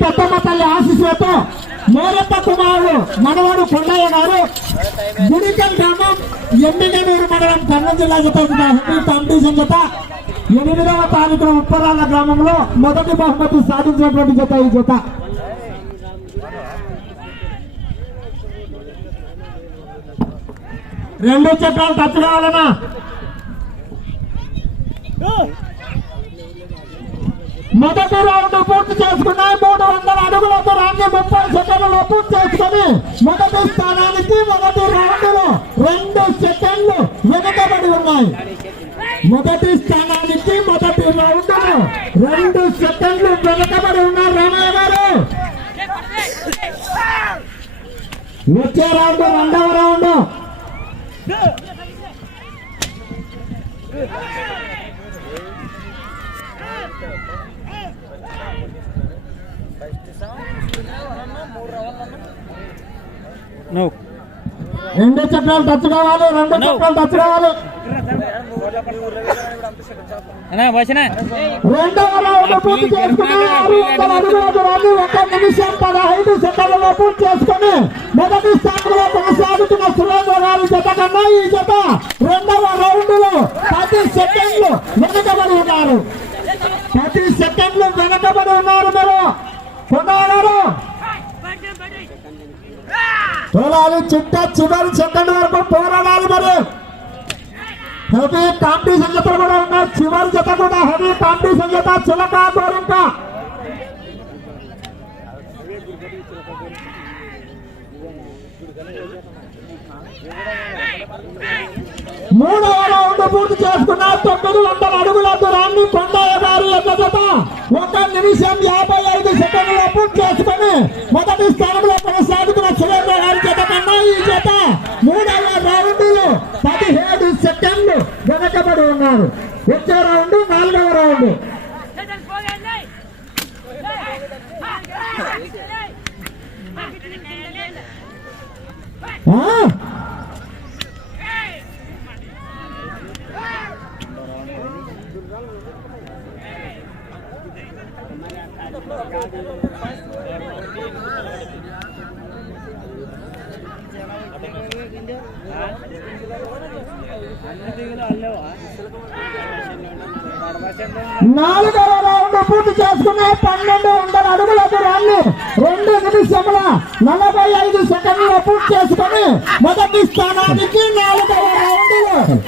పెద్దమ్మ తల్లి ఆశీస్సులతో మోరప్ప కుమారుడు మనవాడు కొండయ్య గారు గుడికల్ గ్రామం ఎమ్మిగనూరు మండలం కర్నూలు జిల్లా జత కాంపిటీషన్ జత ఎనిమిదవ తారీఖున ఉప్పరాల గ్రామంలో మొదటి బహుమతి సాధించినటువంటి జత ఈ జత. రెండు చక్రాలు టచ్ కావాలన్నా. మొదటి రౌండ్ పూర్తి చేసుకున్నాయి మూడు వందల అడుగుల దూరాన్ని ముప్పై సెకండ్లు పూర్తి చేసుకుని మొదటి స్థానానికి మొదటి రౌండ్లో రెండు సెకండ్లు వెనుకబడి ఉన్నాయి. మొదటి స్థానానికి మొదటి రౌండ్లో రెండు సెకండ్లు వెనుకబడి ఉన్నారు రామయ్య గారు. వచ్చే రౌండ్ రెండవ రౌండ్. రెండు చక్రాలు టచ్ కావాలి రెండు చక్రాలు టచ్ కావాలి. రెండవ రౌండ్ పూర్తి ఒక నిమిషం పదహైదు సెకండ్లలో పూర్తి చేసుకుని మొదటి స్థానంలో కొనసాగుతున్న సురేంద్ర గారి జత కన్నా ఈ జత రెండవ రౌండ్లో పది సెకండ్లు వెనుకబడి ఉన్నారు. పది సెకండ్లు వెనుకబడి ఉన్నారు మీరు. పోరాలి చిట్ట చివరి సెకండ్ వరకు పోరాడాలి మరి. హెవీ కాంపిటీషన్ జతలు కూడా ఉన్నాయి చివరి జత కూడా హెవీ కాంపిటీషన్ జత చిలక గోరింక మూడవ రౌండ్ పూర్తి చేసుకున్న తొమ్మిది వందల అడుగుల దూరాన్ని కొండయ్య గారు యొక్క జత. ఒక నిమిషం యాభై ఐదు సెకండ్ల పూర్తి చేసుకుని మొదటి స్థానంలో కొనసాగుతున్న సురేంద్ర గారి జత కన్నా ఈ జత మూడవ రౌండ్ పదిహేడు సెకండ్లు వెనకబడి ఉన్నారు. వచ్చే రౌండ్ నాలుగవ రౌండ్. నాలుగవ రౌండ్ పూర్తి చేసుకునే పన్నెండు వందల అడుగుల దూరాన్ని రెండు నిమిషముల నలభై ఐదు సెకండ్ల పూర్తి చేసుకుని మొదటి స్థానానికి నాలుగవ రౌండ్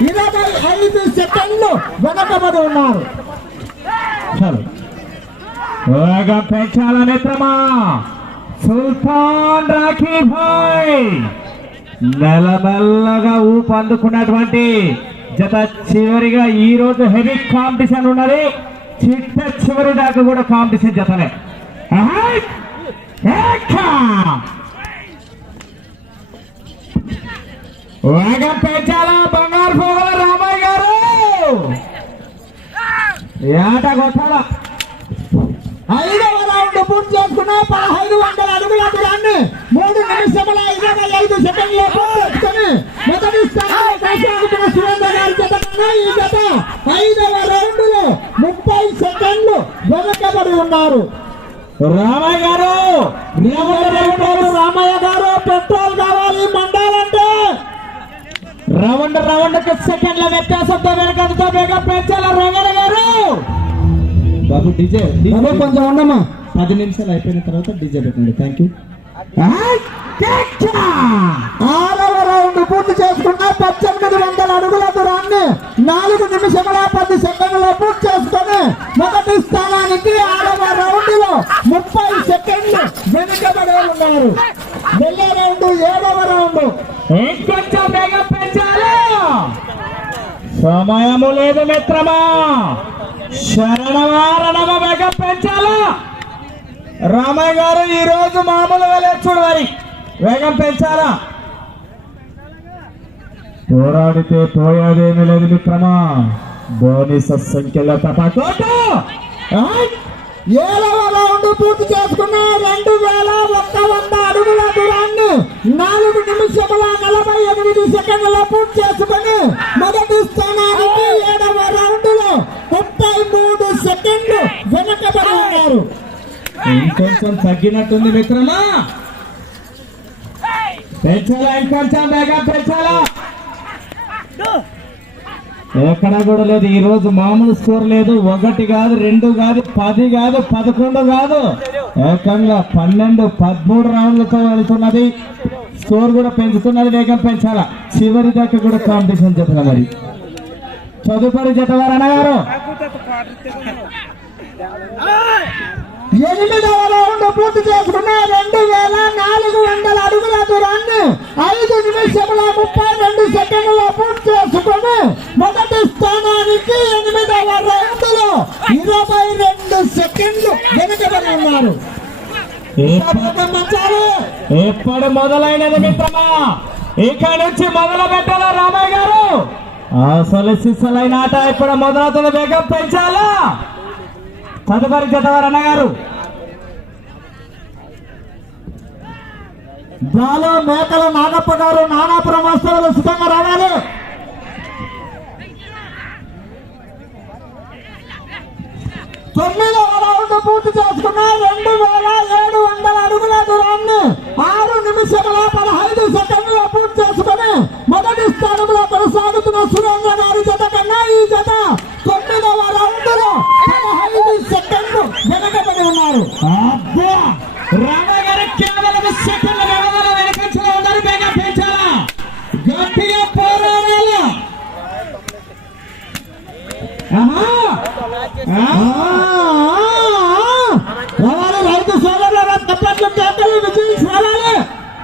ఇరవై ఐదు సెకండ్లు వెనకబడి ఉన్నారు. వేగం పెంచాల మిత్రమా సుల్తాన్ రాఖీ భాయ్! నెలమెల్లగా ఊపందుకున్నటువంటి జత చివరిగా ఈ రోజు హెవీ కాంపిటీషన్ ఉన్నది. చిట్ట చివరి దాకా కూడా కాంపిటీషన్ జతనే. వేగం పెంచాలా బంగారు పోగల రామయ్య గారు? ఏట కొట్టాలా? ఐదవ రౌండ్ పూర్తి చేసుకున్న పదహైదు వందల అడుగుల దూరాన్ని మూడు నిమిషముల ఇరవై ఐదు సెకండ్ల పూర్తి మొదటి స్థానంలో కొనసాగుతున్న సురేంద్ర గారి జత ఈ జత ఐదవ రౌండ్లో ముప్పై సెకండ్లు వెనకబడి ఉన్నారు. రామయ్య గారు రామయ్య గారు పెట్రోల్ కావాలి మండాలంటే. రౌండ్ రౌండ్కి సెకండ్ల వ్యత్యాసంతో వెనకంతో వేగ పెంచాల రంగ బాబు డీజే అదే కొంచెం ఉండమ్మా. పది నిమిషాలు అయిపోయిన తర్వాత డీజే పెట్టండి. థ్యాంక్ యూ ఆరవ రౌండ్ పూర్తి చేసుకున్న పద్దెనిమిది వందల అడుగుల దూరాన్ని నాలుగు నిమిషముల పది సెకండ్ల పూర్తి చేసుకొని మొదటి స్థానానికి ఆరవ రౌండ్లో ముప్పై సెకండ్లు వెనుకబడి ఉన్నారు. వెళ్ళే రౌండ్ ఏడవ రౌండ్ ఇంకొంచెం వేగం పెంచాలి. సమయము లేదు మిత్రమా. పెంచాలా రామయ్య గారు ఈరోజు మామూలుగా లేదు చూడు మరి వేగం పెంచాలా? పోరాడితే పోయేదేమీ లేదు మిత్రమా. ధోని సత్సంఖ్యలో తపాకోట ఏలవలో ఉండి పూర్తి చేసుకున్న రెండు వేల ఒక్క వంద అడుగుల దూరాన్ని నాలుగు నిమిషముల నలభై ఎనిమిది సెకండ్ల పూర్తి చేసుకుని కొంచెం తగ్గినట్టుంది మిత్రమా పెంచాలా ఇంకొంచెం వేగం పెంచాలా? ఎక్కడ కూడా లేదు. ఈ రోజు మామూలు స్కోర్ లేదు. ఒకటి కాదు రెండు కాదు పది కాదు పదకొండు కాదు. ఏకంగా పన్నెండు పదమూడు రౌండ్లతో వెళ్తున్నది. స్కోర్ కూడా పెంచుతున్నది వేగం పెంచాలా. చివరి దాకా కూడా కాంపిటీషన్ చెప్తున్నా మరి. చదువుపడి జత వారు అన్నగారు. ఎనిమిదవ రౌండ్ పూర్తి చేసుకున్న రెండు వేల నాలుగు వందల అడుగుల దూరాన్ని ఐదు నిమిషముల ముప్పై రెండు సెకండ్ల పూర్తి చేసుకుని మొదటి స్థానానికి ఎనిమిదవ రౌండ్లో ఇరవై రెండు సెకండ్లు వెనుకబడి ఉన్నారు. ఎప్పుడు మొదలైనది మిత్రమా? ఇక నుంచి మొదలు పెట్టాలా రామయ్య గారు? అసలు సిసలైన ఆట ఇప్పుడు మొదలవుతుంది వేగం పెంచాలా? తదుపరి జతవారు అన్నగారు. బాలో మేకల నాగప్ప గారు నానాపురం వస్తువులు సుఖంగా రావాలి. తొమ్మిదవ రౌండ్ పూర్తి చేసుకున్న రెండు వేల ఏడు వందల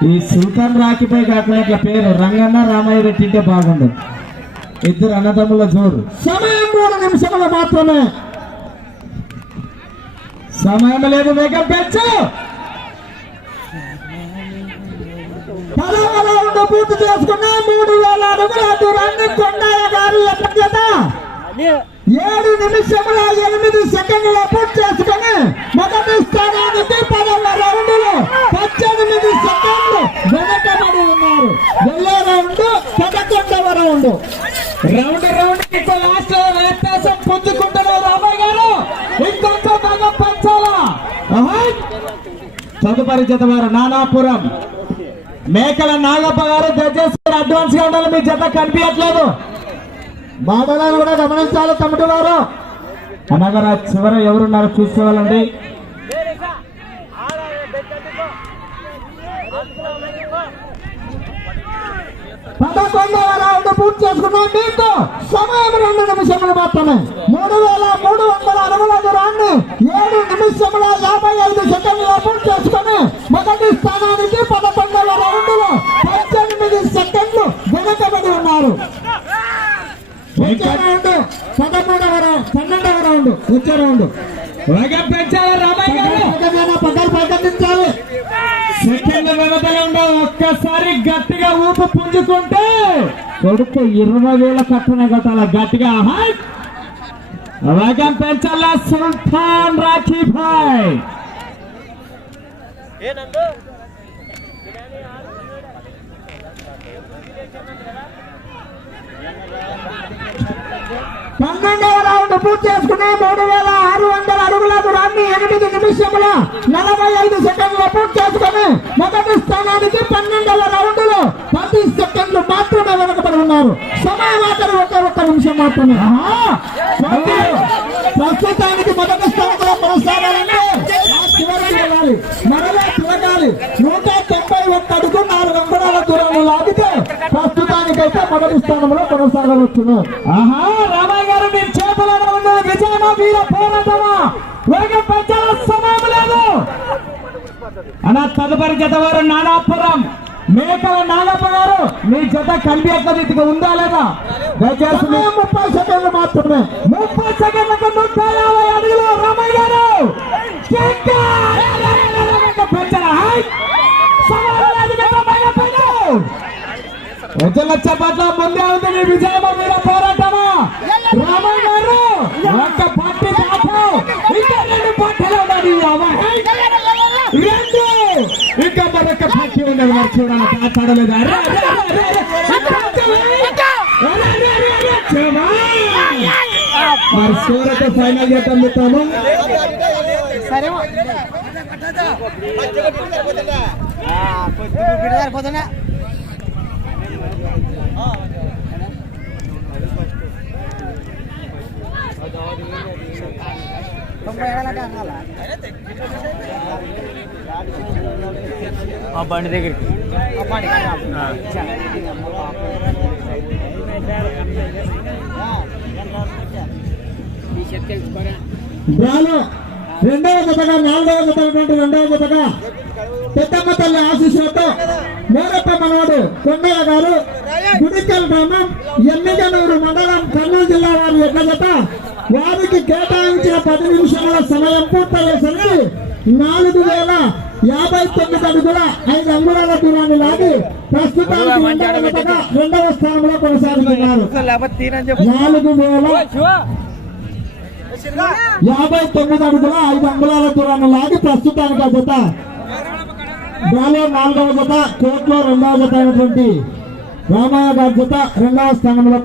ఈ సుల్తాన్ రాకిపై కాకుండా ఇట్లా పేరు రంగన్న రామయ్య పెట్టింటే బాగుండదు ఇద్దరు అన్నదమ్ముల జోరు. సమయం మూడు నిమిషములు మాత్రమే. సమయం లేదు వేగం పెంచు. పదవ పూర్తి చేసుకున్న మూడు వేల అడుగుల దూరాన్ని కొండయ్య గారి ఎట్ల ఏడు నిమిషముల ఎనిమిది సెకండ్లు పూర్తి చేసుకుని మొదటి స్థానానికి పదవ రౌండ్లు పద్దెనిమిది సెకండ్లు వెనకబడి ఉన్నారు. వెళ్ళే రౌండ్ పదకొండవ రౌండ్. రౌండ్ రౌండ్ ఇంకో లాస్ట్ వ్యత్యాసం పుంజుకుంటున్నారు రామయ్య గారు. ఇంకొంచెం మగ పంచాలా. ఆహా! తదుపరి జత వారు నానాపురం. మేకల నాగప్ప గారు దయచేసి అడ్వాన్స్గా ఉండాలి. మీ జత కనిపించట్లేదు. బాధలను కూడా గమనించాలి తమ్ముడు వారు అనగా చివర ఎవరున్నారో చూసుకోవాలండి పదకొండవ రౌండ్ పూర్తి చేసుకున్నాం. దీంతో సమయం రెండు నిమిషములు మాత్రమే. మూడు వేల మూడు వందల అరవై దూరాన్ని ఏడు నిమిషముల యాభై ఐదు సెకండ్ల పూర్తి చేసుకుని మొదటి స్థానానికి పదకొండవ రౌండ్లో పద్దెనిమిది సెకండ్లు వెనకబడి ఉన్నారు వచ్చే రౌండ్ పదమూడవ రౌండ్ పన్నెండవ పెంచాలి రామయ్య పక్కన సెకండ్ వ్యవధిలో ఉండే ఒక్కసారి గట్టిగా ఊపు పుంజుకుంటే కొడుకు ఇరవై వేల కట్టన కట్టాల గట్టిగా. వేగం పెంచాలా సుల్తాన్ రాఖీ భాయ్. పన్నెండవ రౌండ్ పూర్తి చేసుకుని మూడు వేల ఆరు వందల అడుగుల దూరాన్ని ఎనిమిది నిమిషముల నలభై ఐదు సెకండ్ల పూర్తి చేసుకుని మొదటి స్థానానికి పన్నెండవ రౌండ్లో పది సెకండ్లు మాత్రమే వెనకబడి ఉన్నారు. సమయం మాత్రం ఒక ఒక్క నిమిషం మాత్రమే. ప్రస్తుతానికి మొదటి స్థానంలో కొనసాగాలంటే మరలా తిరగాలి నూట తొంభై ఒక్క అడుగు నాలుగు అంగుళాల దూరంలో లాగితే ప్రస్తుతానికైతే మొదటి స్థానంలో కొనసాగవచ్చును. ఆహా! అన్న తదుపరి జత వారు నానాపురం. మేకల నాగప్ప గారు మీ జత ఇదిగా ఉందా లేదా? దయచేసి ముప్పై సెకండ్లు మాత్రమే. ముప్పై సెకండ్లకు నూట యాభై అడుగులు రామయ్య గారు. ప్రజల చప్పట్ల ముందే ఉంది విజయమా వీర పోరాటమా? రామయ్య గారు ఒక్క పార్టీ దాటు ఇంకా రెండు పార్టీలు ఉన్నది అమ్మాయి. రెండు ఇంకా మరొక పార్టీ ఉన్నది మరి చూడాలి చెమా. మరి స్కోర్ అయితే ఫైనల్ చేద్దాం మిత్రము మా బండి దగ్గరికి. రెండవ జతగా నాలుగవ జత రెండవ జతగా పెద్దమ్మ తల్లి ఆశీస్సులతో మోరప్ప మనవాడు కొండయ్య గారు గుడికల్ గ్రామం ఎమ్మిగనూరు మండలం కర్నూలు జిల్లా వారి యొక్క జత. వారికి కేటాయించిన పది నిమిషాల సమయం పూర్తయ్యేసరికి నాలుగు వేల యాభై తొమ్మిది అడుగుల ఐదు అంగుళాల దూరాన్ని లాగి ప్రస్తుతానికి రెండవ స్థానంలో కొనసాగుతున్నారు. నాలుగు వేల యాభై తొమ్మిది అడుగుల ఐదు అంగుళాల దూరాన్ని లాగి ప్రస్తుతానికి ఆ జత. గాలో నాలుగవ జత కోర్టులో రెండవ జత అయినటువంటి రామయ్య గారి జత రెండవ స్థానంలో